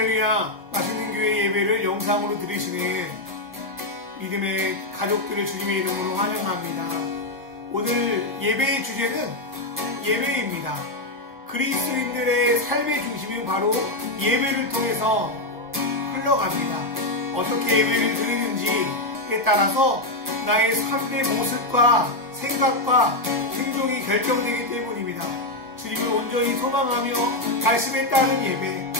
할렐루야, 맛있는 교회 예배를 영상으로 들으시는 믿음의 가족들을 주님의 이름으로 환영합니다. 오늘 예배의 주제는 예배입니다. 그리스도인들의 삶의 중심은 바로 예배를 통해서 흘러갑니다. 어떻게 예배를 드리는지에 따라서 나의 삶의 모습과 생각과 행동이 결정되기 때문입니다. 주님을 온전히 소망하며 말씀에 따른 예배,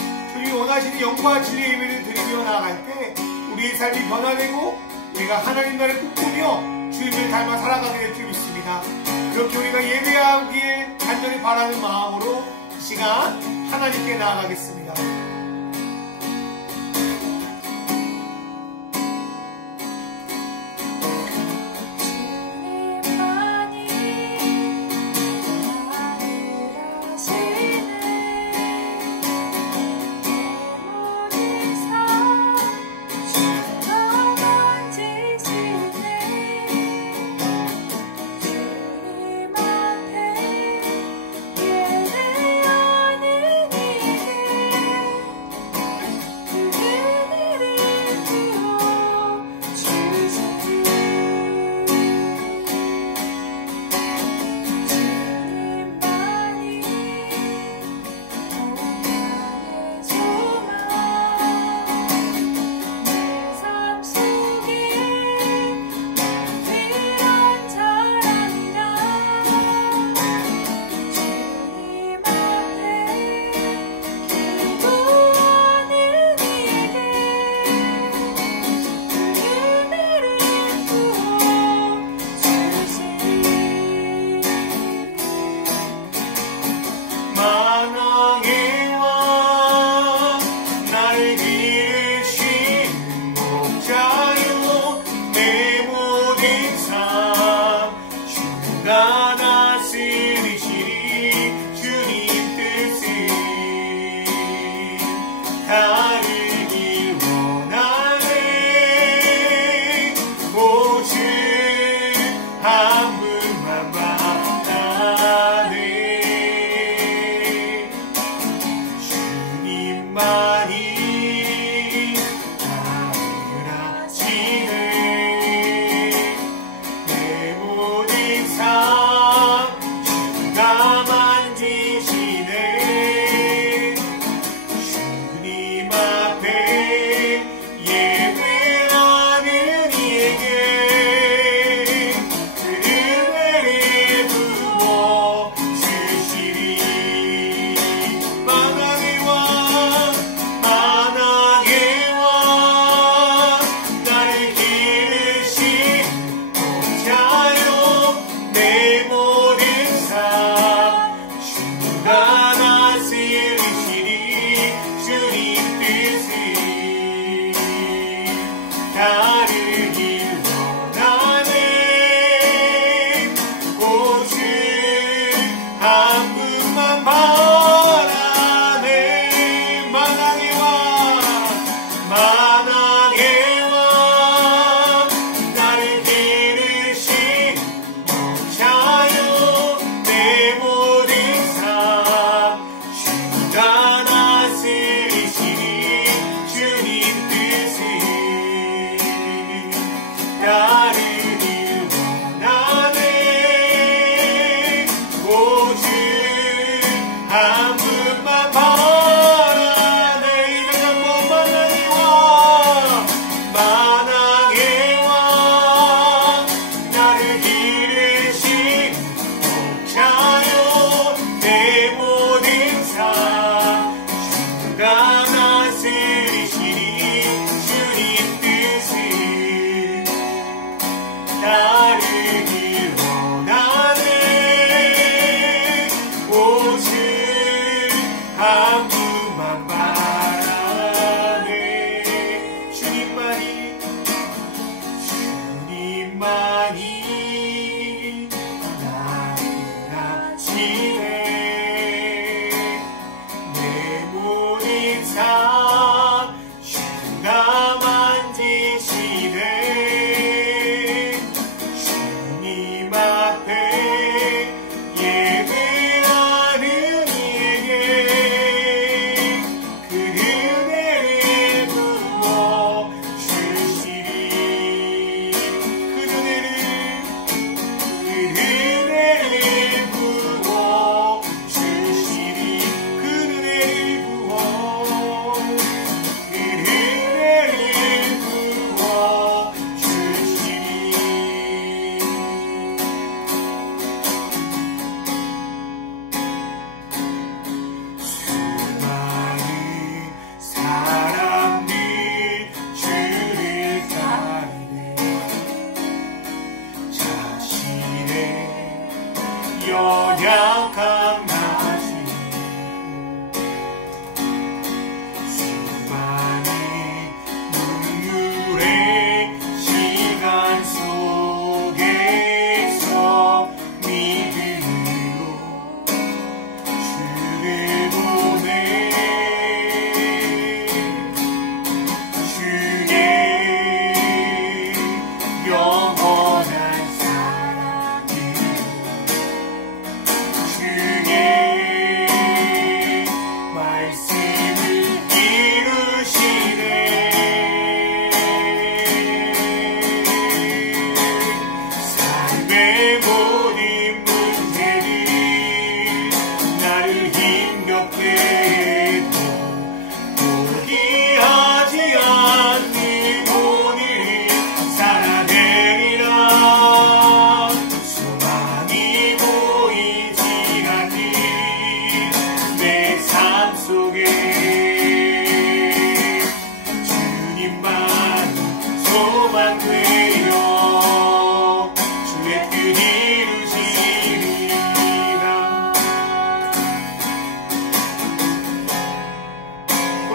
주님이 원하시는 영과 진리의 예배를 드리며 나아갈 때 우리의 삶이 변화되고 우리가 하나님 나라를 꿈꾸며 주님을 닮아 살아가게 될 줄 믿습니다. 그렇게 우리가 예배하길 간절히 바라는 마음으로 이 시간 하나님께 나아가겠습니다. 내 모든 삶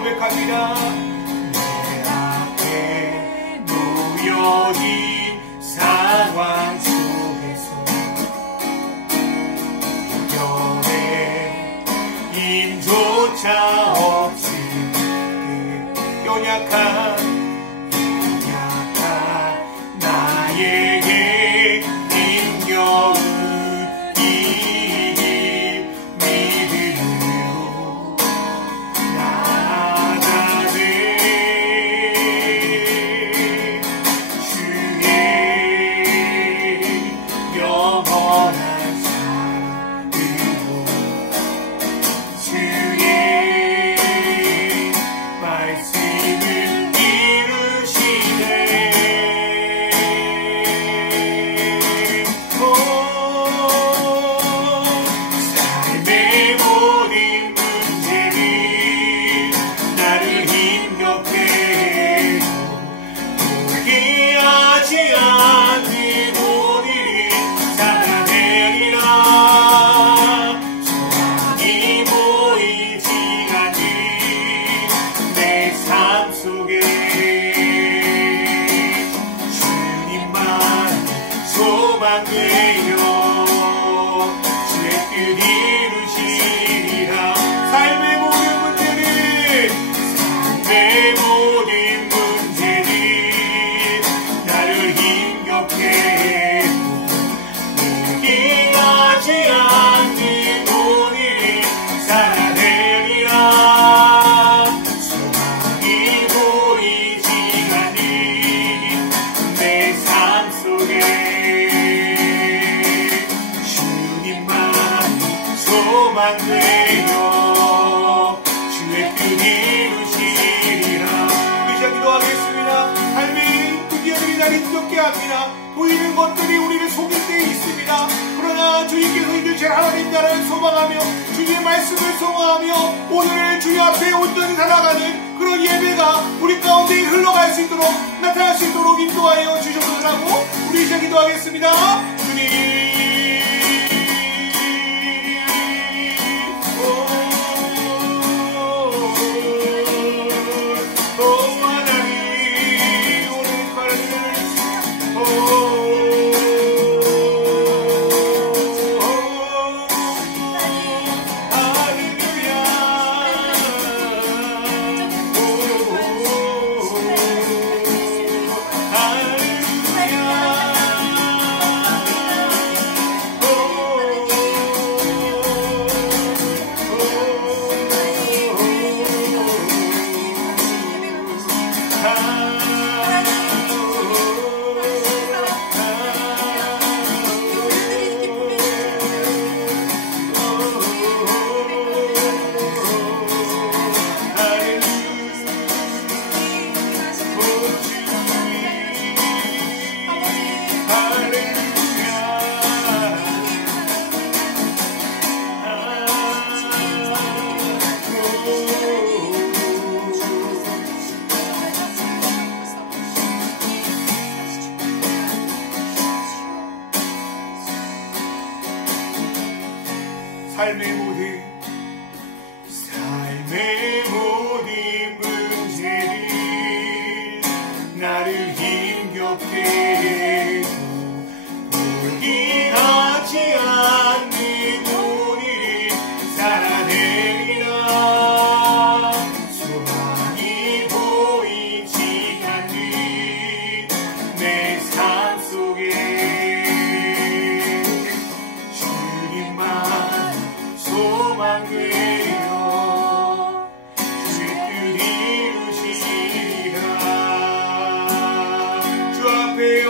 고백합니다. 내 앞에 놓여진 상황 속에서 이겨내 힘조차 없이 연약한 나에게 힘겨운 이 믿음으로 나아가네. 주의 영원한 사랑으로 주의 말씀을 이루시네. 삶의 모든 문제를 나를 힘겹게 해도 포기하지 않는 오늘 살아내리라. 소망이 보이지 않는 내 삶 속에 주님만 소망되어 주의 뜻 이루시리라. 삶의 모든 문제를 나를 힘겹게 해도 포기하지 않는 오늘 살아내리라. 소망이 보이지 않는 내 삶 속에 주님만 소망되어 주의 뜻 이루시리라. 우리 시작 기도하겠습니다. 삶의 문제들이 나를 힘겹게 합니다. 보이는 것들이 우리를 속일 때 있습니다. 그러나 주님께서 이들 제 하나님 나라를 소망하며 주님의 말씀을 소망하며 오늘을 주님 앞에 온전히 살아가는 그런 예배가 우리 가운데 흘러갈 수 있도록 나타날 수 있도록 인도하여 주셔서라고 우리 시작 기도하겠습니다. 주님 삶의 모든 문제를 나를 힘겹게 해도 포기하지 않는 오늘 살아내리라. 소망이 보이지 않는 내 삶 속에 주님만 소망되어 주의 뜻 이루시리라. 주 앞에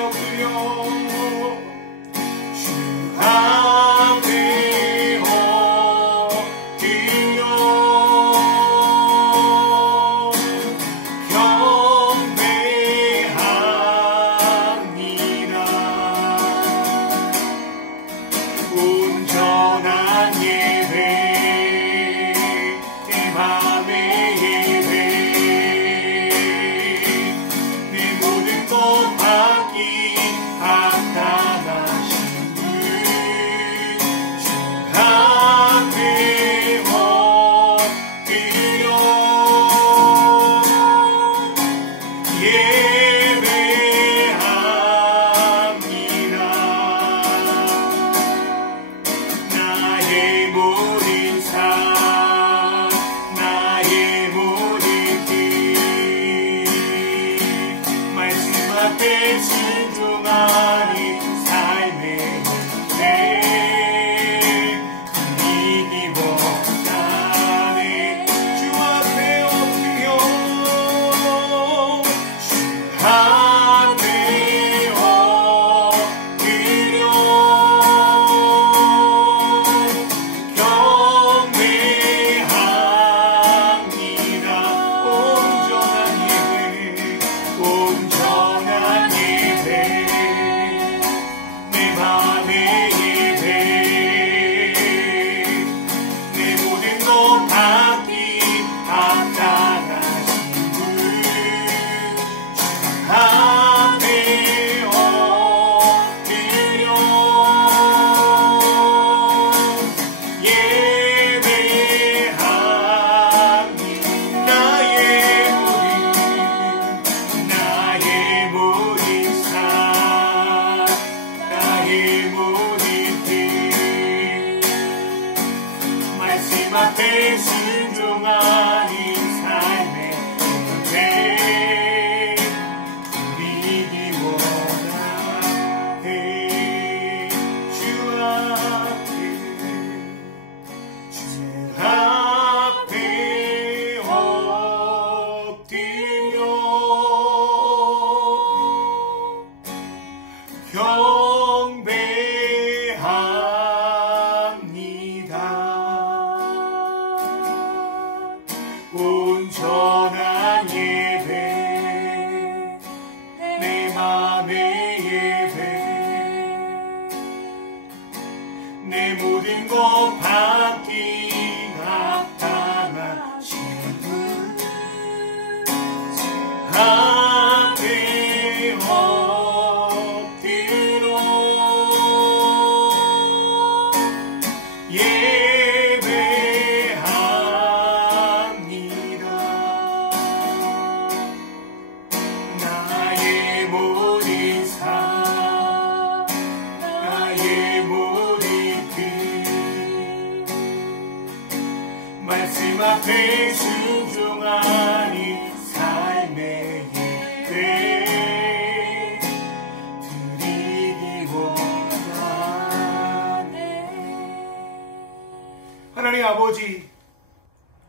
아버지,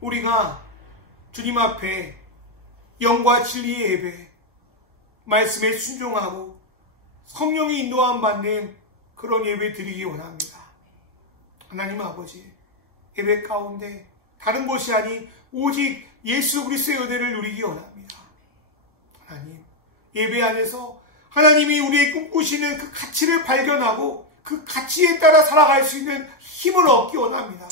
우리가 주님 앞에 영과 진리의 예배, 말씀에 순종하고 성령이 인도함 받는 그런 예배 드리기 원합니다. 하나님 아버지, 예배 가운데 다른 것이 아닌 오직 예수 그리스도의 은혜를 누리기 원합니다. 하나님, 예배 안에서 하나님이 우리의 꿈꾸시는 그 가치를 발견하고 그 가치에 따라 살아갈 수 있는 힘을 얻기 원합니다.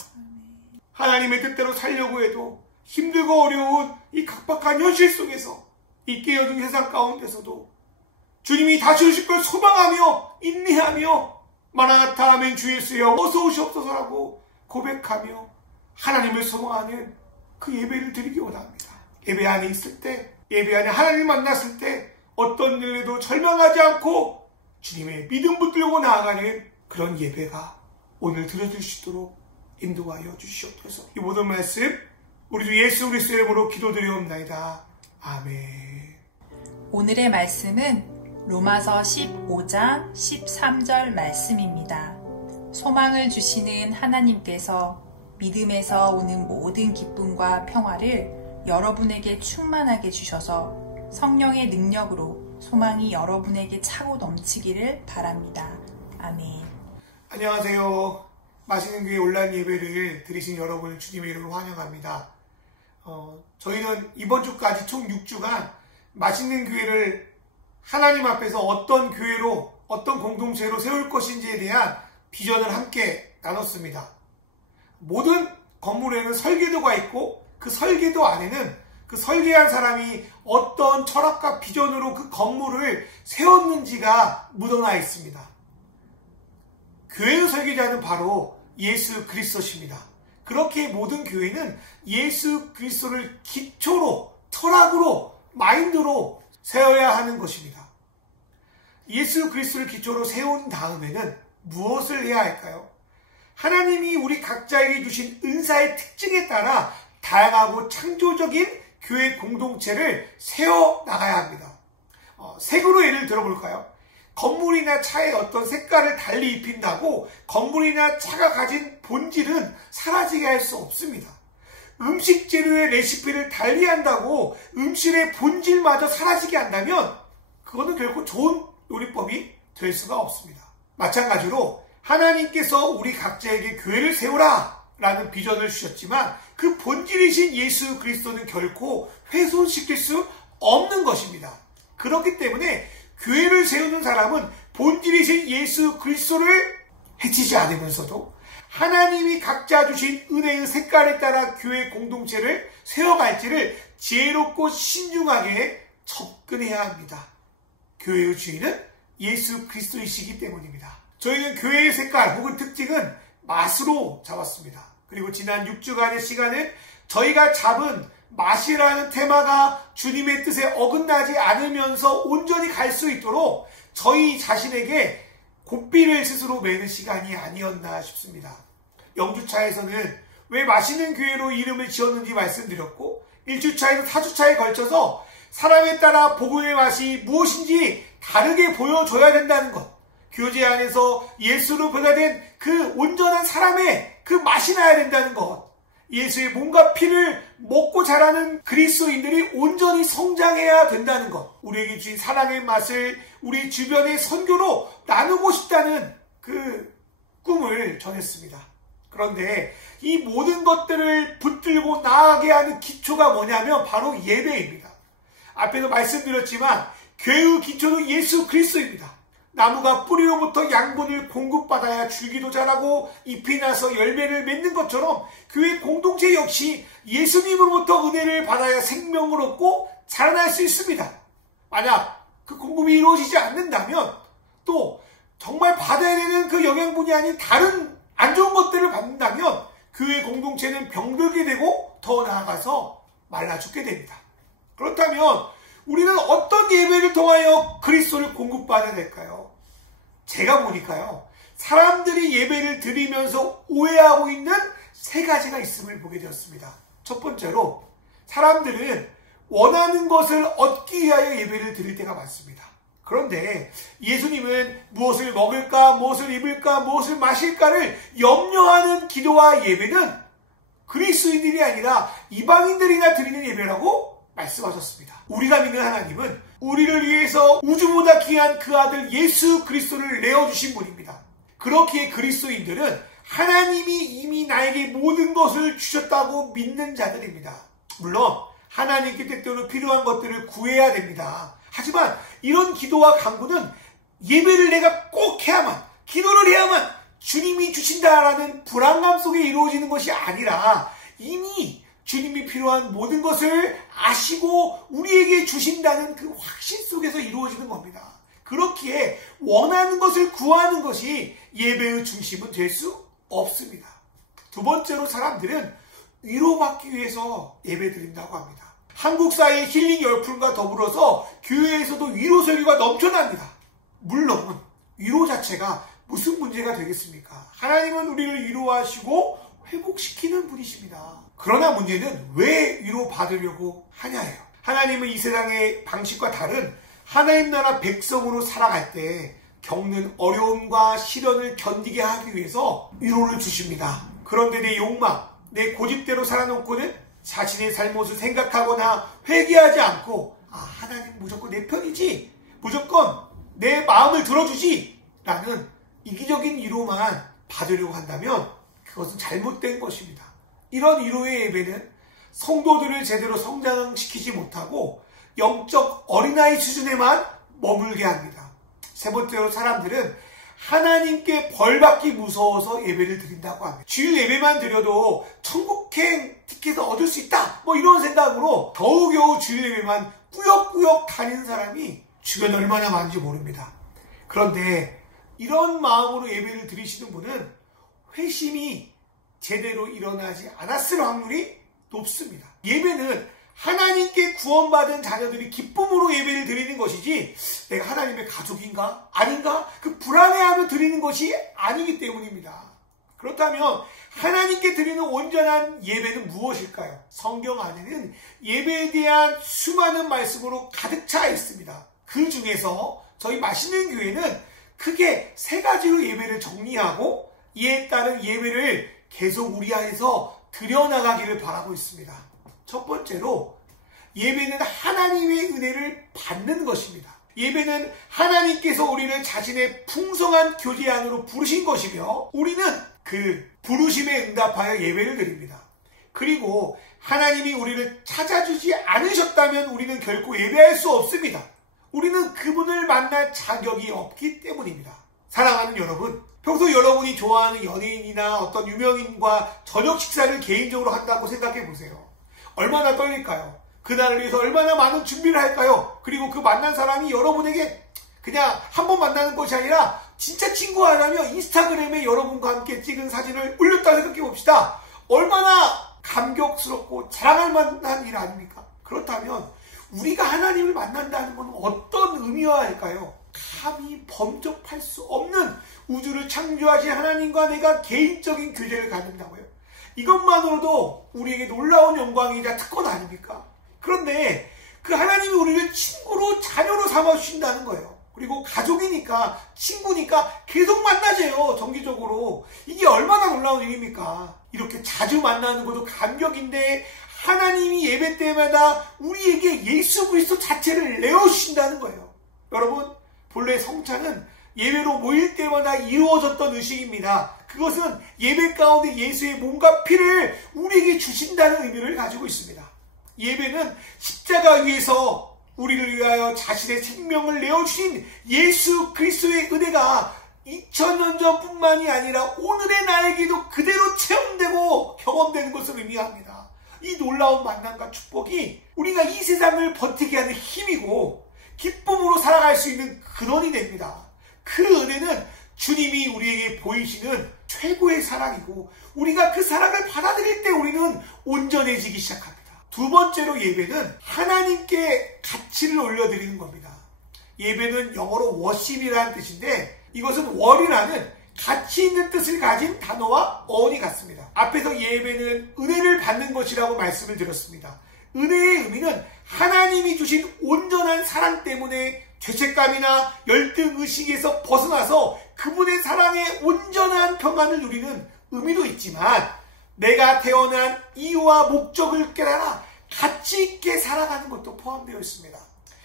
하나님의 뜻대로 살려고 해도 힘들고 어려운 이 각박한 현실 속에서 이 깨어진 세상 가운데서도 주님이 다시 오실 걸 소망하며 인내하며 마라나타 아멘 주 예수여 어서 오시옵소서라고 고백하며 하나님을 소망하는 그 예배를 드리기 원합니다. 예배 안에 있을 때, 예배 안에 하나님을 만났을 때 어떤 일에도 절망하지 않고 주님의 믿음 붙들고 나아가는 그런 예배가 오늘 드려질 수 있도록 인도하여 주시옵소서. 이 모든 말씀 우리도 예수 그리스도의 이름으로 기도드리옵나이다. 아멘. 오늘의 말씀은 로마서 15장 13절 말씀입니다. 소망을 주시는 하나님께서 믿음에서 오는 모든 기쁨과 평화를 여러분에게 충만하게 주셔서 성령의 능력으로 소망이 여러분에게 차고 넘치기를 바랍니다. 아멘. 안녕하세요. 맛있는 교회 온라인 예배를 들으신 여러분을 주님의 이름으로 환영합니다. 저희는 이번 주까지 총 6주간 맛있는 교회를 하나님 앞에서 어떤 교회로, 어떤 공동체로 세울 것인지에 대한 비전을 함께 나눴습니다. 모든 건물에는 설계도가 있고 그 설계도 안에는 그 설계한 사람이 어떤 철학과 비전으로 그 건물을 세웠는지가 묻어나 있습니다. 교회의 설계자는 바로 예수 그리스도십니다. 그렇게 모든 교회는 예수 그리스도를 기초로, 철학으로, 마인드로 세워야 하는 것입니다. 예수 그리스도를 기초로 세운 다음에는 무엇을 해야 할까요? 하나님이 우리 각자에게 주신 은사의 특징에 따라 다양하고 창조적인 교회 공동체를 세워나가야 합니다. 색으로 예를 들어볼까요? 건물이나 차에 어떤 색깔을 달리 입힌다고 건물이나 차가 가진 본질은 사라지게 할 수 없습니다. 음식 재료의 레시피를 달리한다고 음식의 본질마저 사라지게 한다면 그거는 결코 좋은 요리법이 될 수가 없습니다. 마찬가지로 하나님께서 우리 각자에게 교회를 세우라 라는 비전을 주셨지만 그 본질이신 예수 그리스도는 결코 훼손시킬 수 없는 것입니다. 그렇기 때문에 교회를 세우는 사람은 본질이신 예수 그리스도를 해치지 않으면서도 하나님이 각자 주신 은혜의 색깔에 따라 교회 공동체를 세워갈지를 지혜롭고 신중하게 접근해야 합니다. 교회의 주인은 예수 그리스도이시기 때문입니다. 저희는 교회의 색깔 혹은 특징은 맛으로 잡았습니다. 그리고 지난 6주간의 시간은 저희가 잡은 맛이라는 테마가 주님의 뜻에 어긋나지 않으면서 온전히 갈 수 있도록 저희 자신에게 고삐를 스스로 매는 시간이 아니었나 싶습니다. 영주차에서는 왜 맛있는 교회로 이름을 지었는지 말씀드렸고 1주차에서 4주차에 걸쳐서 사람에 따라 복음의 맛이 무엇인지 다르게 보여줘야 된다는 것, 교제 안에서 예수로 변화된 그 온전한 사람의 그 맛이 나야 된다는 것, 예수의 몸과 피를 먹고 자라는 그리스도인들이 온전히 성장해야 된다는 것, 우리에게 주신 사랑의 맛을 우리 주변의 선교로 나누고 싶다는 그 꿈을 전했습니다. 그런데 이 모든 것들을 붙들고 나아가게 하는 기초가 뭐냐면 바로 예배입니다. 앞에도 말씀드렸지만 교회의 기초는 예수 그리스도입니다. 나무가 뿌리로부터 양분을 공급받아야 줄기도 자라고 잎이 나서 열매를 맺는 것처럼 교회 공동체 역시 예수님으로부터 은혜를 받아야 생명을 얻고 자라날 수 있습니다. 만약 그 공급이 이루어지지 않는다면 또 정말 받아야 되는 그 영양분이 아닌 다른 안 좋은 것들을 받는다면 교회 공동체는 병들게 되고 더 나아가서 말라 죽게 됩니다. 그렇다면 우리는 어떤 예배를 통하여 그리스도를 공급받아야 될까요? 제가 보니까요, 사람들이 예배를 드리면서 오해하고 있는 세 가지가 있음을 보게 되었습니다. 첫 번째로 사람들은 원하는 것을 얻기 위하여 예배를 드릴 때가 많습니다. 그런데 예수님은 무엇을 먹을까, 무엇을 입을까, 무엇을 마실까를 염려하는 기도와 예배는 그리스도인들이 아니라 이방인들이나 드리는 예배라고 말씀하셨습니다. 우리가 믿는 하나님은 우리를 위해서 우주보다 귀한 그 아들 예수 그리스도를 내어주신 분입니다. 그렇기에 그리스도인들은 하나님이 이미 나에게 모든 것을 주셨다고 믿는 자들입니다. 물론 하나님께 때때로 필요한 것들을 구해야 됩니다. 하지만 이런 기도와 간구는 예배를 내가 꼭 해야만, 기도를 해야만 주님이 주신다라는 불안감 속에 이루어지는 것이 아니라 이미 주님이 필요한 모든 것을 아시고 우리에게 주신다는 그 확신 속에서 이루어지는 겁니다. 그렇기에 원하는 것을 구하는 것이 예배의 중심은 될 수 없습니다. 두 번째로 사람들은 위로받기 위해서 예배드린다고 합니다. 한국 사회의 힐링 열풍과 더불어서 교회에서도 위로 설교가 넘쳐납니다. 물론 위로 자체가 무슨 문제가 되겠습니까? 하나님은 우리를 위로하시고 회복시키는 분이십니다. 그러나 문제는 왜 위로받으려고 하냐예요. 하나님은 이 세상의 방식과 다른 하나님 나라 백성으로 살아갈 때 겪는 어려움과 시련을 견디게 하기 위해서 위로를 주십니다. 그런데 내 욕망, 내 고집대로 살아놓고는 자신의 잘못을 생각하거나 회개하지 않고 하나님 무조건 내 편이지, 무조건 내 마음을 들어주지 라는 이기적인 위로만 받으려고 한다면 그것은 잘못된 것입니다. 이런 위로의 예배는 성도들을 제대로 성장시키지 못하고 영적 어린아이 수준에만 머물게 합니다. 세 번째로 사람들은 하나님께 벌받기 무서워서 예배를 드린다고 합니다. 주일 예배만 드려도 천국행 티켓을 얻을 수 있다, 이런 생각으로 겨우겨우 주일 예배만 꾸역꾸역 다니는 사람이 주변에 얼마나 많은지 모릅니다. 그런데 이런 마음으로 예배를 드리시는 분은 회심이 제대로 일어나지 않았을 확률이 높습니다. 예배는 하나님께 구원받은 자녀들이 기쁨으로 예배를 드리는 것이지 내가 하나님의 가족인가? 아닌가? 그 불안해하며 드리는 것이 아니기 때문입니다. 그렇다면 하나님께 드리는 온전한 예배는 무엇일까요? 성경 안에는 예배에 대한 수많은 말씀으로 가득 차 있습니다. 그 중에서 저희 맛있는 교회는 크게 세 가지로 예배를 정리하고 이에 따른 예배를 계속 우리 안에서 드려나가기를 바라고 있습니다. 첫 번째로 예배는 하나님의 은혜를 받는 것입니다. 예배는 하나님께서 우리를 자신의 풍성한 교제 안으로 부르신 것이며 우리는 그 부르심에 응답하여 예배를 드립니다. 그리고 하나님이 우리를 찾아주지 않으셨다면 우리는 결코 예배할 수 없습니다. 우리는 그분을 만날 자격이 없기 때문입니다. 사랑하는 여러분, 평소 여러분이 좋아하는 연예인이나 어떤 유명인과 저녁 식사를 개인적으로 한다고 생각해 보세요. 얼마나 떨릴까요? 그날을 위해서 얼마나 많은 준비를 할까요? 그리고 그 만난 사람이 여러분에게 그냥 한 번 만나는 것이 아니라 진짜 친구 하려면 인스타그램에 여러분과 함께 찍은 사진을 올렸다 생각해 봅시다. 얼마나 감격스럽고 자랑할 만한 일 아닙니까? 그렇다면 우리가 하나님을 만난다는 건 어떤 의미화일까요? 감히 범접할 수 없는 우주를 창조하신 하나님과 내가 개인적인 교제를 갖는다고요. 이것만으로도 우리에게 놀라운 영광이자 특권 아닙니까? 그런데 그 하나님이 우리를 친구로 자녀로 삼아주신다는 거예요. 그리고 가족이니까 친구니까 계속 만나재요. 정기적으로. 이게 얼마나 놀라운 일입니까? 이렇게 자주 만나는 것도 감격인데 하나님이 예배 때마다 우리에게 예수 그리스도 자체를 내어주신다는 거예요. 여러분, 본래 성찬은 예배로 모일 때마다 이루어졌던 의식입니다. 그것은 예배 가운데 예수의 몸과 피를 우리에게 주신다는 의미를 가지고 있습니다. 예배는 십자가 위에서 우리를 위하여 자신의 생명을 내어주신 예수 그리스도의 은혜가 2000년 전뿐만이 아니라 오늘의 나에게도 그대로 체험되고 경험되는 것을 의미합니다. 이 놀라운 만남과 축복이 우리가 이 세상을 버티게 하는 힘이고 기쁨으로 살아갈 수 있는 근원이 됩니다. 그 은혜는 주님이 우리에게 보이시는 최고의 사랑이고 우리가 그 사랑을 받아들일 때 우리는 온전해지기 시작합니다. 두 번째로 예배는 하나님께 가치를 올려드리는 겁니다. 예배는 영어로 worship이라는 뜻인데 이것은 월이라는 가치 있는 뜻을 가진 단어와 어원이 같습니다. 앞에서 예배는 은혜를 받는 것이라고 말씀을 드렸습니다. 은혜의 의미는 하나님이 주신 온전한 사랑 때문에 죄책감이나 열등의식에서 벗어나서 그분의 사랑에 온전한 평안을 누리는 의미도 있지만 내가 태어난 이유와 목적을 깨달아 가치 있게 살아가는 것도 포함되어 있습니다.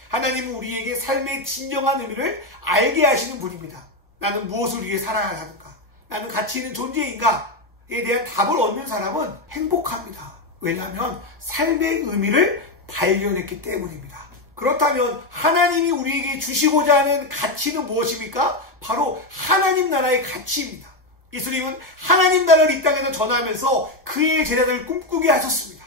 하나님은 우리에게 삶의 진정한 의미를 알게 하시는 분입니다. 나는 무엇을 위해 살아야 하는가? 나는 가치 있는 존재인가에 대한 답을 얻는 사람은 행복합니다. 왜냐하면 삶의 의미를 발견했기 때문입니다. 그렇다면 하나님이 우리에게 주시고자 하는 가치는 무엇입니까? 바로 하나님 나라의 가치입니다. 예수님은 하나님 나라를 이 땅에서 전하면서 그의 제자들을 꿈꾸게 하셨습니다.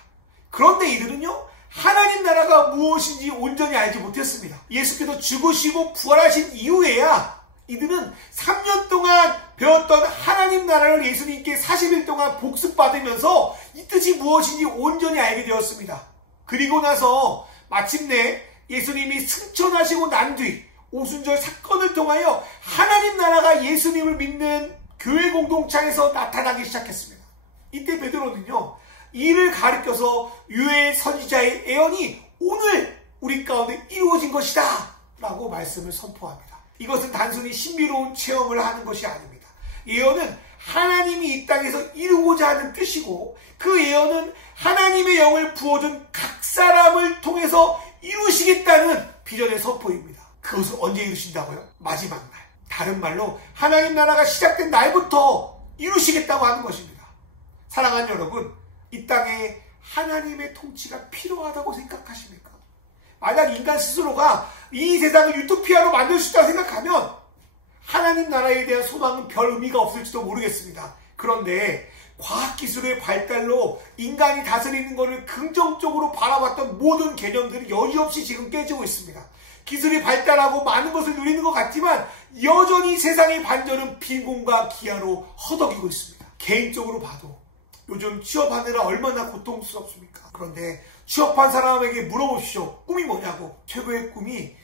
그런데 이들은요, 하나님 나라가 무엇인지 온전히 알지 못했습니다. 예수께서 죽으시고 부활하신 이후에야 이들은 3년 동안 배웠던 하나님 나라를 예수님께 40일 동안 복습받으면서 이 뜻이 무엇인지 온전히 알게 되었습니다. 그리고 나서 마침내 예수님이 승천하시고 난 뒤 오순절 사건을 통하여 하나님 나라가 예수님을 믿는 교회 공동체에서 나타나기 시작했습니다. 이때 베드로는요, 이를 가리켜서 유해 선지자의 예언이 오늘 우리 가운데 이루어진 것이다 라고 말씀을 선포합니다. 이것은 단순히 신비로운 체험을 하는 것이 아닙니다. 예언은 하나님이 이 땅에서 이루고자 하는 뜻이고, 그 예언은 하나님의 영을 부어준 각 사람을 통해서 이루시겠다는 비전의 선포입니다. 그것을 언제 이루신다고요? 마지막 날. 다른 말로 하나님 나라가 시작된 날부터 이루시겠다고 하는 것입니다. 사랑하는 여러분, 이 땅에 하나님의 통치가 필요하다고 생각하십니까? 만약 인간 스스로가 이 세상을 유토피아로 만들 수 있다고 생각하면 하나님 나라에 대한 소망은 별 의미가 없을지도 모르겠습니다. 그런데 과학기술의 발달로 인간이 다스리는 것을 긍정적으로 바라봤던 모든 개념들이 여지없이 지금 깨지고 있습니다. 기술이 발달하고 많은 것을 누리는 것 같지만 여전히 세상의 반전은 빈곤과 기아로 허덕이고 있습니다. 개인적으로 봐도 요즘 취업하느라 얼마나 고통스럽습니까? 그런데 취업한 사람에게 물어보십시오. 꿈이 뭐냐고. 최고의 꿈이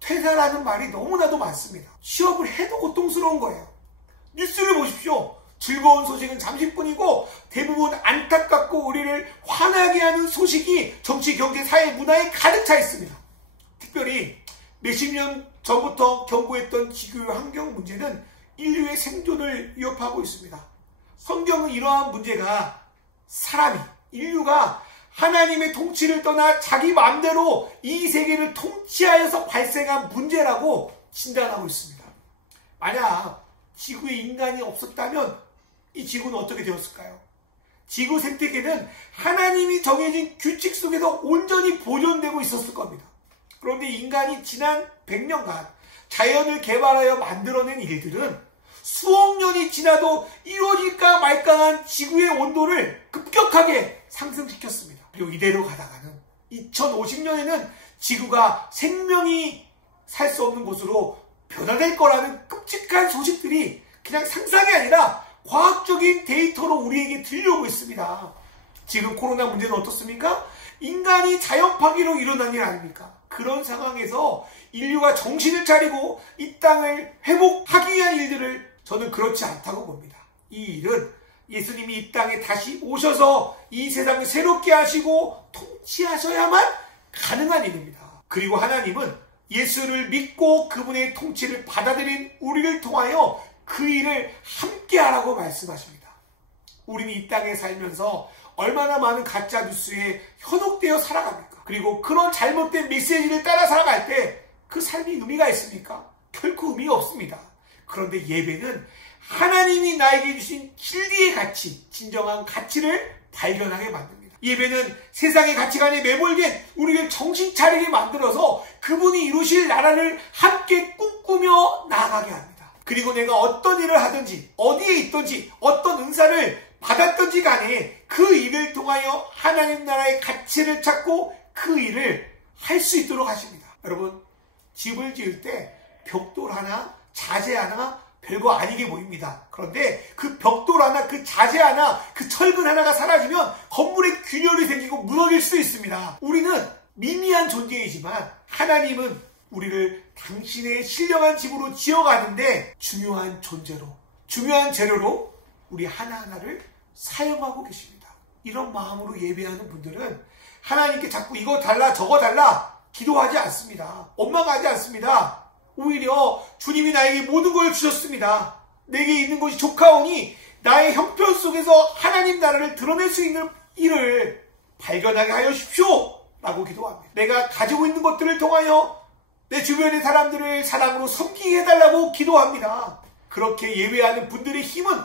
퇴사라는 말이 너무나도 많습니다. 취업을 해도 고통스러운 거예요. 뉴스를 보십시오. 즐거운 소식은 잠시뿐이고 대부분 안타깝고 우리를 화나게 하는 소식이 정치, 경제, 사회, 문화에 가득 차 있습니다. 특별히 몇십 년 전부터 경고했던 지구의 환경 문제는 인류의 생존을 위협하고 있습니다. 성경은 이러한 문제가 인류가 하나님의 통치를 떠나 자기 마음대로 이 세계를 통치하여서 발생한 문제라고 진단하고 있습니다. 만약 지구에 인간이 없었다면 이 지구는 어떻게 되었을까요? 지구 생태계는 하나님이 정해진 규칙 속에서 온전히 보존되고 있었을 겁니다. 그런데 인간이 지난 100년간 자연을 개발하여 만들어낸 일들은 수억 년이 지나도 이루어질까 말까한 지구의 온도를 급격하게 상승시켰습니다. 그리고 이대로 가다가는 2050년에는 지구가 생명이 살 수 없는 곳으로 변화될 거라는 끔찍한 소식들이 그냥 상상이 아니라 과학적인 데이터로 우리에게 들려오고 있습니다. 지금 코로나 문제는 어떻습니까? 인간이 자연 파괴로 일어난 일 아닙니까? 그런 상황에서 인류가 정신을 차리고 이 땅을 회복하기 위한 일들을 저는 그렇지 않다고 봅니다. 이 일은 예수님이 이 땅에 다시 오셔서 이 세상을 새롭게 하시고 통치하셔야만 가능한 일입니다. 그리고 하나님은 예수를 믿고 그분의 통치를 받아들인 우리를 통하여 그 일을 함께 하라고 말씀하십니다. 우리는 이 땅에 살면서 얼마나 많은 가짜 뉴스에 현혹되어 살아갑니까? 그리고 그런 잘못된 메시지를 따라 살아갈 때 그 삶이 의미가 있습니까? 결코 의미가 없습니다. 그런데 예배는 하나님이 나에게 주신 진리의 가치, 진정한 가치를 발견하게 만듭니다. 예배는 세상의 가치관에 매몰된 우리를 정신 차리게 만들어서 그분이 이루실 나라를 함께 꿈꾸며 나아가게 합니다. 그리고 내가 어떤 일을 하든지 어디에 있든지 어떤 은사를 받았든지 간에 그 일을 통하여 하나님 나라의 가치를 찾고 그 일을 할 수 있도록 하십니다. 여러분, 집을 지을 때 벽돌 하나, 자재 하나 별거 아니게 보입니다. 그런데 그 벽돌 하나, 그 자재 하나, 그 철근 하나가 사라지면 건물에 균열이 생기고 무너질 수 있습니다. 우리는 미미한 존재이지만 하나님은 우리를 당신의 신령한 집으로 지어가는데 중요한 존재로, 중요한 재료로 우리 하나하나를 사용하고 계십니다. 이런 마음으로 예배하는 분들은 하나님께 자꾸 이거 달라 저거 달라 기도하지 않습니다. 원망하지 않습니다. 오히려 주님이 나에게 모든 걸 주셨습니다. 내게 있는 것이 족하오니 나의 형편 속에서 하나님 나라를 드러낼 수 있는 일을 발견하게 하여 주십시오 라고 기도합니다. 내가 가지고 있는 것들을 통하여 내 주변의 사람들을 사랑으로 섬기게 해달라고 기도합니다. 그렇게 예배하는 분들의 힘은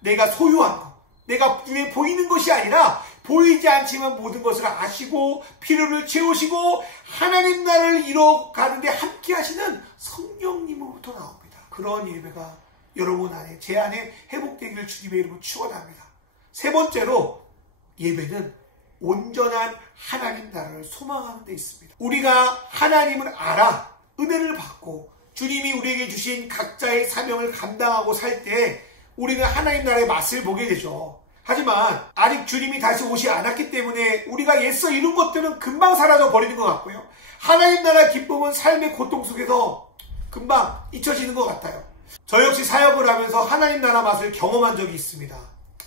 내가 소유한 것, 내가 눈에 보이는 것이 아니라 보이지 않지만 모든 것을 아시고 필요를 채우시고 하나님 나라를 이뤄가는데 함께 하시는 성령님으로부터 나옵니다. 그런 예배가 여러분 안에, 제 안에 회복되기를 주님의 이름으로 축원합니다. 세 번째로, 예배는 온전한 하나님 나라를 소망하는 데 있습니다. 우리가 하나님을 알아 은혜를 받고 주님이 우리에게 주신 각자의 사명을 감당하고 살 때 우리는 하나님 나라의 맛을 보게 되죠. 하지만 아직 주님이 다시 오지 않았기 때문에 우리가 애써 이룬 것들은 금방 사라져 버리는 것 같고요. 하나님 나라 기쁨은 삶의 고통 속에서 금방 잊혀지는 것 같아요. 저 역시 사역을 하면서 하나님 나라 맛을 경험한 적이 있습니다.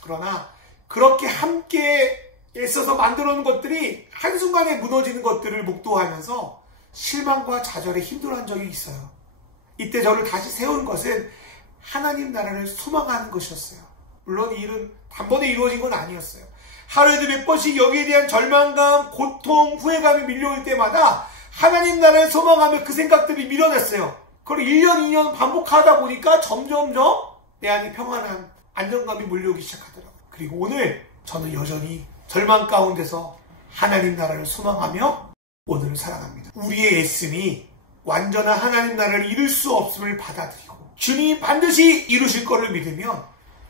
그러나 그렇게 함께 애써서 만들어 놓은 것들이 한순간에 무너지는 것들을 목도하면서 실망과 좌절에 힘들어한 적이 있어요. 이때 저를 다시 세운 것은 하나님 나라를 소망하는 것이었어요. 물론 이 일은 단번에 이루어진 건 아니었어요. 하루에도 몇 번씩 여기에 대한 절망감, 고통, 후회감이 밀려올 때마다 하나님 나라를 소망하며 그 생각들이 밀어냈어요. 그걸 1년, 2년 반복하다 보니까 점점점 내 안에 평안한 안정감이 몰려오기 시작하더라고요. 그리고 오늘 저는 여전히 절망 가운데서 하나님 나라를 소망하며 오늘을 살아갑니다. 우리의 애씀이 완전한 하나님 나라를 이룰 수 없음을 받아들이고 주님이 반드시 이루실 것을 믿으면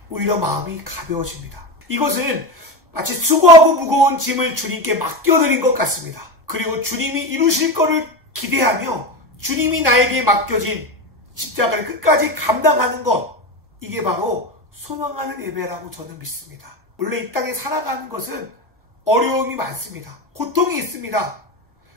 오히려 마음이 가벼워집니다. 이것은 마치 수고하고 무거운 짐을 주님께 맡겨드린 것 같습니다. 그리고 주님이 이루실 것을 기대하며 주님이 나에게 맡겨진 십자가를 끝까지 감당하는 것, 이게 바로 소망하는 예배라고 저는 믿습니다. 원래 이 땅에 살아가는 것은 어려움이 많습니다. 고통이 있습니다.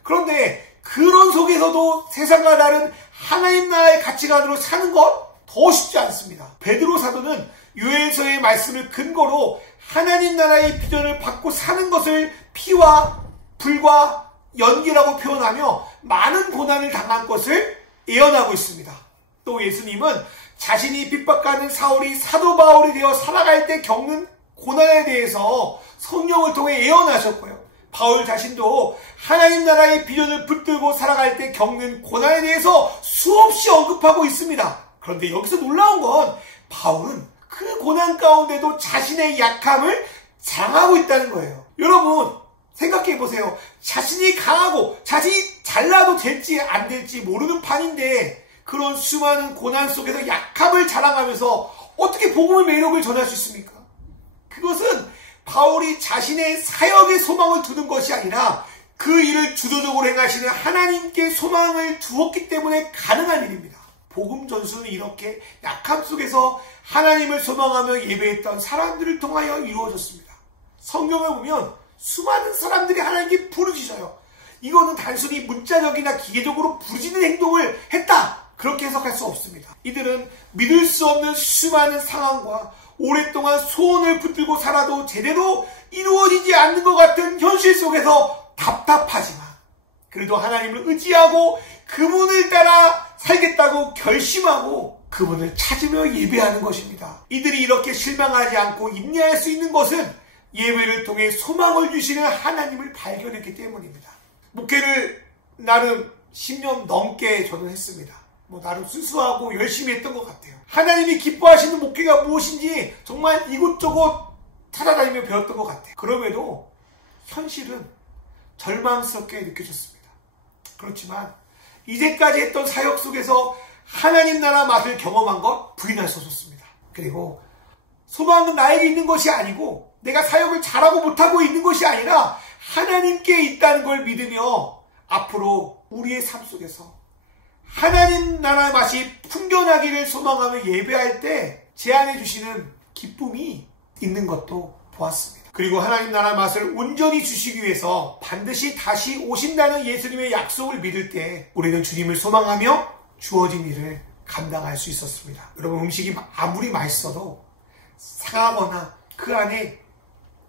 그런데 그런 속에서도 세상과 다른 하나님 나라의 가치관으로 사는 것 더 쉽지 않습니다. 베드로 사도는 요엘서의 말씀을 근거로 하나님 나라의 비전을 받고 사는 것을 피와 불과 연기라고 표현하며 많은 고난을 당한 것을 예언하고 있습니다. 또 예수님은 자신이 핍박하는 사울이 사도 바울이 되어 살아갈 때 겪는 고난에 대해서 성령을 통해 예언하셨고요. 바울 자신도 하나님 나라의 비전을 붙들고 살아갈 때 겪는 고난에 대해서 수없이 언급하고 있습니다. 그런데 여기서 놀라운 건 바울은 그 고난 가운데도 자신의 약함을 자랑하고 있다는 거예요. 여러분 생각해 보세요. 자신이 강하고 자신이 잘나도 될지 안 될지 모르는 판인데 그런 수많은 고난 속에서 약함을 자랑하면서 어떻게 복음의 매력을 전할 수 있습니까? 그것은 바울이 자신의 사역에 소망을 두는 것이 아니라 그 일을 주도적으로 행하시는 하나님께 소망을 두었기 때문에 가능한 일입니다. 복음 전수는 이렇게 약함 속에서 하나님을 소망하며 예배했던 사람들을 통하여 이루어졌습니다. 성경을 보면 수많은 사람들이 하나님께 부르짖어요. 이거는 단순히 문자적이나 기계적으로 부르짖는 행동을 했다, 그렇게 해석할 수 없습니다. 이들은 믿을 수 없는 수많은 상황과 오랫동안 소원을 붙들고 살아도 제대로 이루어지지 않는 것 같은 현실 속에서 답답하지만 그래도 하나님을 의지하고 그분을 따라 살겠다고 결심하고 그분을 찾으며 예배하는 것입니다. 이들이 이렇게 실망하지 않고 인내할 수 있는 것은 예배를 통해 소망을 주시는 하나님을 발견했기 때문입니다. 목회를 나름 10년 넘게 저는 했습니다. 나름 순수하고 열심히 했던 것 같아요. 하나님이 기뻐하시는 목회가 무엇인지 정말 이곳저곳 찾아다니며 배웠던 것 같아요. 그럼에도 현실은 절망스럽게 느껴졌습니다. 그렇지만 이제까지 했던 사역 속에서 하나님 나라 맛을 경험한 것 부인할 수 없었습니다. 그리고 소망은 나에게 있는 것이 아니고 내가 사역을 잘하고 못하고 있는 것이 아니라 하나님께 있다는 걸 믿으며 앞으로 우리의 삶 속에서 하나님 나라 맛이 풍겨나기를 소망하며 예배할 때 제 안에 주시는 기쁨이 있는 것도 보았습니다. 그리고 하나님 나라 맛을 온전히 주시기 위해서 반드시 다시 오신다는 예수님의 약속을 믿을 때 우리는 주님을 소망하며 주어진 일을 감당할 수 있었습니다. 여러분, 음식이 아무리 맛있어도 상하거나 그 안에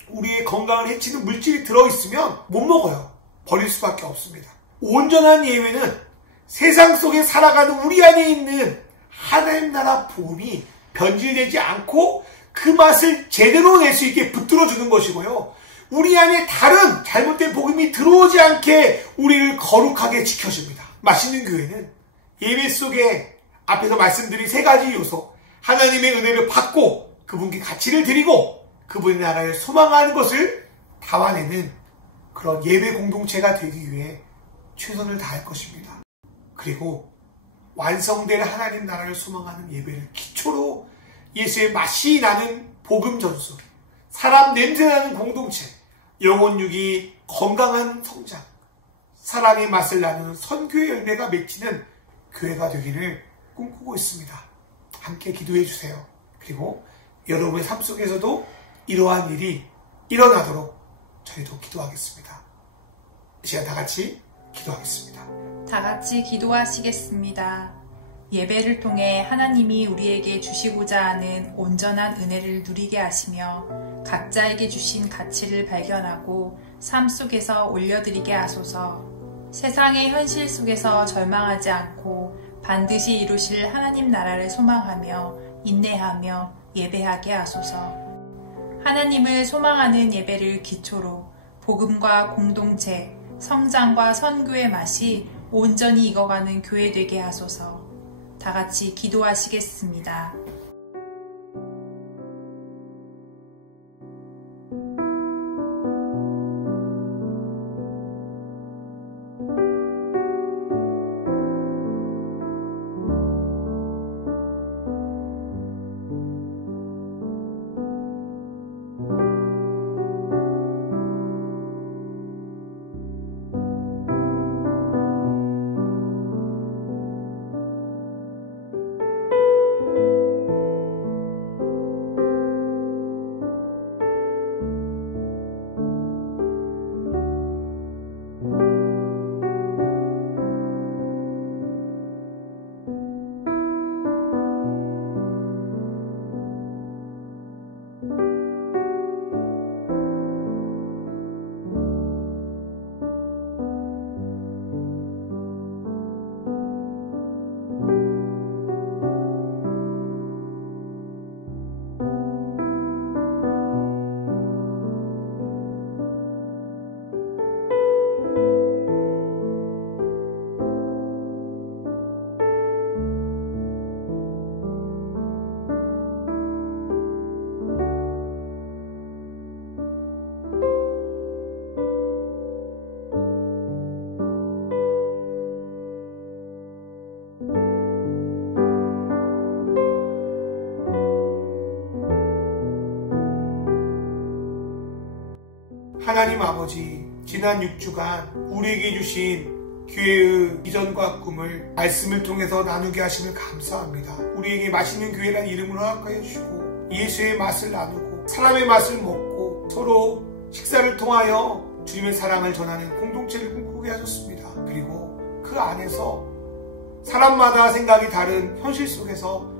우리의 건강을 해치는 물질이 들어있으면 못 먹어요. 버릴 수밖에 없습니다. 온전한 예배는 세상 속에 살아가는 우리 안에 있는 하나님 나라 복음이 변질되지 않고 그 맛을 제대로 낼 수 있게 붙들어주는 것이고요. 우리 안에 다른 잘못된 복음이 들어오지 않게 우리를 거룩하게 지켜줍니다. 맛있는 교회는 예배 속에 앞에서 말씀드린 세 가지 요소, 하나님의 은혜를 받고 그분께 가치를 드리고 그분의 나라를 소망하는 것을 담아내는 그런 예배 공동체가 되기 위해 최선을 다할 것입니다. 그리고 완성될 하나님 나라를 소망하는 예배를 기초로 예수의 맛이 나는 복음 전수, 사람 냄새나는 공동체, 영혼 육이 건강한 성장, 사랑의 맛을 나누는 선교의 열매가 맺히는 교회가 되기를 꿈꾸고 있습니다. 함께 기도해 주세요. 그리고 여러분의 삶 속에서도 이러한 일이 일어나도록 저희도 기도하겠습니다. 이 시간 다 같이 기도하겠습니다. 다 같이 기도하시겠습니다. 예배를 통해 하나님이 우리에게 주시고자 하는 온전한 은혜를 누리게 하시며 각자에게 주신 가치를 발견하고 삶 속에서 올려드리게 하소서. 세상의 현실 속에서 절망하지 않고 반드시 이루실 하나님 나라를 소망하며 인내하며 예배하게 하소서. 하나님을 소망하는 예배를 기초로 복음과 공동체, 성장과 선교의 맛이 온전히 익어가는 교회 되게 하소서. 다 같이 기도하시겠습니다. 하나님 아버지, 지난 6주간 우리에게 주신 교회의 비전과 꿈을 말씀을 통해서 나누게 하심을 감사합니다. 우리에게 맛있는 교회라는 이름을 허락하여 주시고 예수의 맛을 나누고 사람의 맛을 먹고 서로 식사를 통하여 주님의 사랑을 전하는 공동체를 꿈꾸게 하셨습니다. 그리고 그 안에서 사람마다 생각이 다른 현실 속에서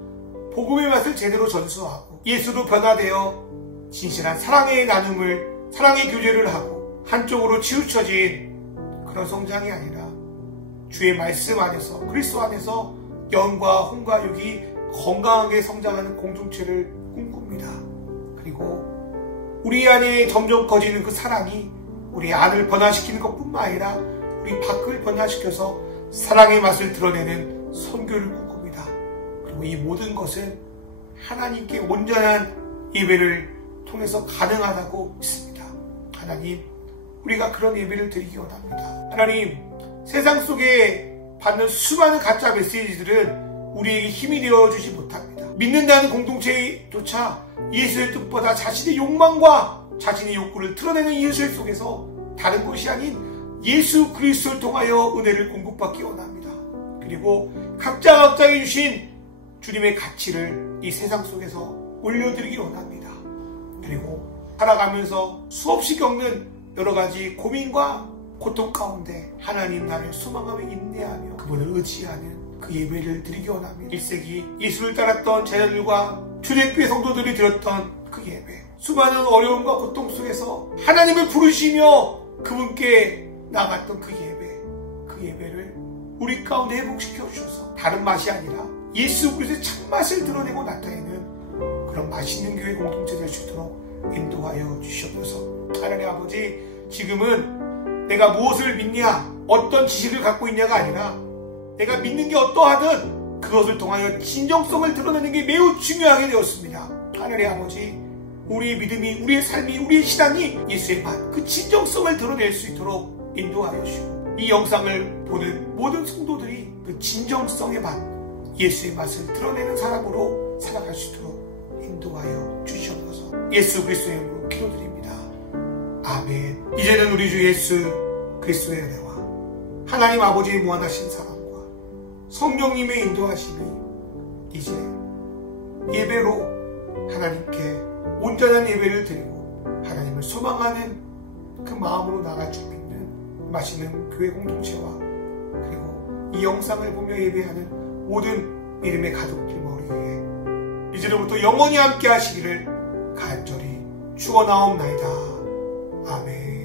복음의 맛을 제대로 전수하고 예수로 변화되어 진실한 사랑의 나눔을, 사랑의 교제를 하고 한쪽으로 치우쳐진 그런 성장이 아니라 주의 말씀 안에서, 그리스도 안에서 영과 혼과 육이 건강하게 성장하는 공동체를 꿈꿉니다. 그리고 우리 안에 점점 커지는 그 사랑이 우리 안을 변화시키는 것뿐만 아니라 우리 밖을 변화시켜서 사랑의 맛을 드러내는 선교를 꿈꿉니다. 그리고 이 모든 것은 하나님께 온전한 예배를 통해서 가능하다고 믿습니다. 하나님, 우리가 그런 예배를 드리기 원합니다. 하나님, 세상 속에 받는 수많은 가짜 메시지들은 우리에게 힘이 되어주지 못합니다. 믿는다는 공동체조차 예수의 뜻보다 자신의 욕망과 자신의 욕구를 드러내는 현실 속에서 다른 것이 아닌 예수 그리스도를 통하여 은혜를 공급받기 원합니다. 그리고 각자에 주신 주님의 가치를 이 세상 속에서 올려드리기 원합니다. 그리고 살아가면서 수없이 겪는 여러 가지 고민과 고통 가운데 하나님 나를 소망하며 인내하며 그분을 의지하는 그 예배를 드리기 원합니다. 1세기 예수를 따랐던 제자들과 초대교회 성도들이 드렸던 그 예배, 수많은 어려움과 고통 속에서 하나님을 부르시며 그분께 나갔던 그 예배를 우리 가운데 회복시켜 주셔서 다른 맛이 아니라 예수 그리스도의 참맛을 드러내고 나타내는 그런 맛있는 교회 공동체 될 수 있도록 인도하여 주시옵소서. 하나님 아버지, 지금은 내가 무엇을 믿냐, 어떤 지식을 갖고 있냐가 아니라 내가 믿는 게 어떠하든 그것을 통하여 진정성을 드러내는 게 매우 중요하게 되었습니다. 하나님 아버지, 우리의 믿음이, 우리의 삶이, 우리의 신앙이 예수의 맛, 그 진정성을 드러낼 수 있도록 인도하여 주시고, 이 영상을 보는 모든 성도들이 그 진정성의 맛, 예수의 맛을 드러내는 사람으로 살아갈 수 있도록 인도하여 주시옵소서. 예수 그리스도의 이름으로 기도드립니다. 아멘. 이제는 우리 주 예수 그리스도의 은혜와 하나님 아버지의 무한하신 사랑과 성령님의 인도하심이 이제 예배로 하나님께 온전한 예배를 드리고 하나님을 소망하는 그 마음으로 나갈 줄 믿는 맛있는 교회 공동체와 그리고 이 영상을 보며 예배하는 모든 믿음의 가족들 머리에 이제로부터 영원히 함께 하시기를 간절히 축원하옵나이다. 아멘.